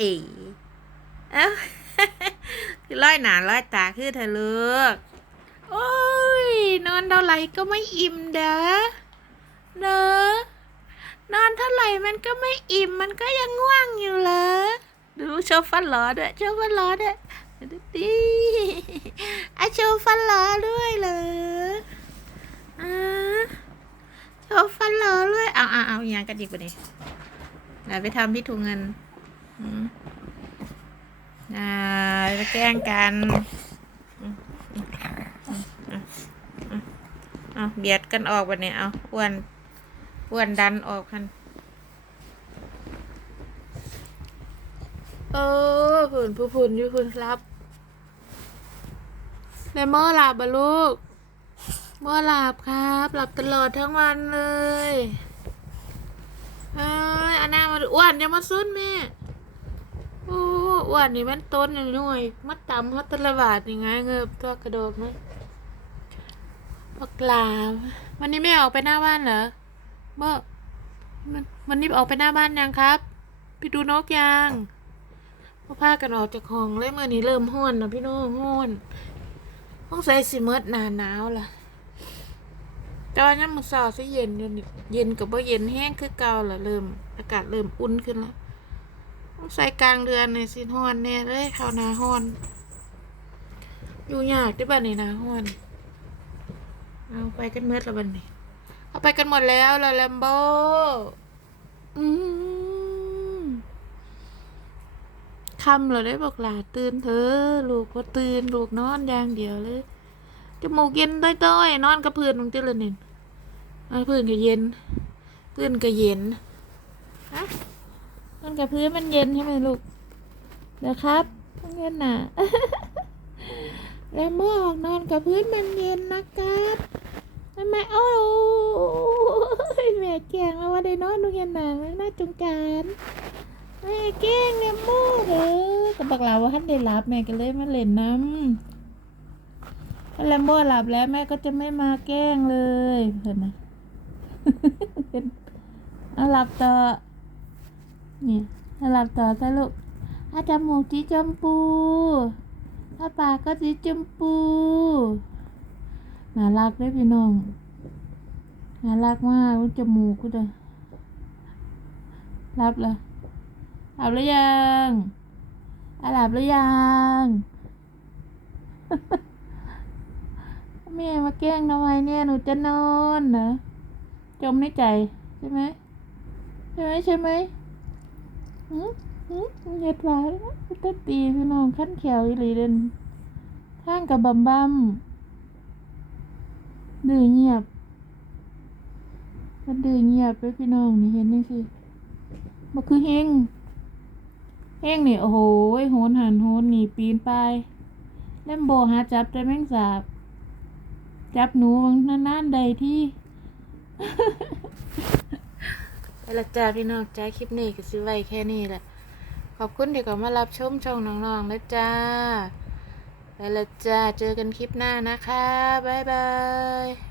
เอ๋เอ้าคือร้อยหนาร้อยตาคือเธอเลือกโอ้ย นอนเท่าไหร่ก็ไม่อิ่มเด้อเนอะนอนเท่าไหร่มันก็ไม่อิ่มมันก็ยังง่วงอยู่เลยดูโชว์ฟันหลอด้วยโชว์ฟันหลอด้วยดูดิอะโชว์ฟันหลอด้วยเหรออ่าโชว์ฟันหลอด้วยเอาเอาเอาอย่างกันดีกว่านี้เดี๋ยวไปทำพิธีเงิน อ่าไปแกล้งกันอืมอืมอืมอืมเอาเบียดกันออกวันนี้เอาอ้วนอ้วนดันออกกันเออผื่นผู้ผื่นอยู่ผื่นรับในเมื่อหลับบะลูก เมื่อหลับครับ หลับตลอดทั้งวันเลยเอ้ยอันน่ามาอ้วนอย่ามาซุนแม่ โอ้อ้วนนี่มันต้นอย่างน่อยมัดตำฮัตตละบาทยังไงเงือบตัวกระโดดไหมบักลาวันนี้ไม่ออกไปหน้าบ้านเหรอเมื่อมันวันนี้ออกไปหน้าบ้านยังครับพี่ดูนกยังพอพากันออกจากห้องเลยเมื่อนี้เริ่มห้อนนะพี่น้องห้อนต้องใส่สิเมิดหนาหนาวล่ะแต่ว่ายังมันสาวสิเย็นอยู่นี่เย็นกับว่าเย็นแห้งคือเก่าละเริ่ม อากาศเริ่มอุ่นขึ้นแล้ว ใส่กลางเดือนในสิฮอนแน่เลยเข้าวหนาฮอน อยู่ยากได้บ้านในหนาฮอน เอาไปกันเมื่อละบันนี้ เอาไปกันหมดแล้วละแลมโบอืมคำเราได้บอกหลาตื่นเธอลูกพอตื่นลูกนอนอย่างเดียวเลยจมูกเย็นต้อยๆนอนกับพื้นตรงที่ละเนี่ยนอนพื้นก็เย็นพื้นก็เย็นฮะ นอนกับพื้นมันเย็นใช่ไหมลูก เดี๋ยวครับต้องเย็นน่ะแล้วเมื่อออกนอนกับพื้นมันเย็นนะครับทำไมโอ้ยแม่แกล้งแล้วว่าได้นอนดูเย็นหนังน่าจงการแม่แกล้งเนี่ยมู่เด้อกับบักลาว่าท่านได้รับแม่ก็เลยมาเล่นน้ำถ้าแลมโบ้หลับแล้วแม่ก็จะไม่มาแกล้งเลยเห็นไหมเอาหลับต่อ นี่เอาหลับต่อซะลูกอาจมูกสีชมพูถ้าปากก็สีชมพูน่ารักด้วยพี่น้องน่ารักมากอุ๊ยจมูกกูเด้อหลับเหรอหลับหรือยังอะหลับหรือยังแม่มาแกล้งทำไมเนี่ยหนูจะนอนนะจมในใจใช่ไหมใช่ไหมใช่ไหม เหยียดหลายนะตะตีพี่น้องขั้นแขวอีหลีเด่นข้างกับบัมบัมดื้อเงียบ มันดื้อเงียบเลยพี่น้องนี่เห็นยังสิมันคือเฮงเฮงนี่โอ้โหโหนหันโหนหนีปีนไปเล่มโบหาจับแต่แม่งสาบ จับหนูบางนานๆใดที่ ละจ้าพี่น้องจ้าคลิปนี้ก็ซื้อไว้แค่นี้แหละ ขอบคุณที่เข้ามารับชมช่องน้องๆนะจ้าไปละจ้าเจอกันคลิปหน้านะคะ บ๊ายบาย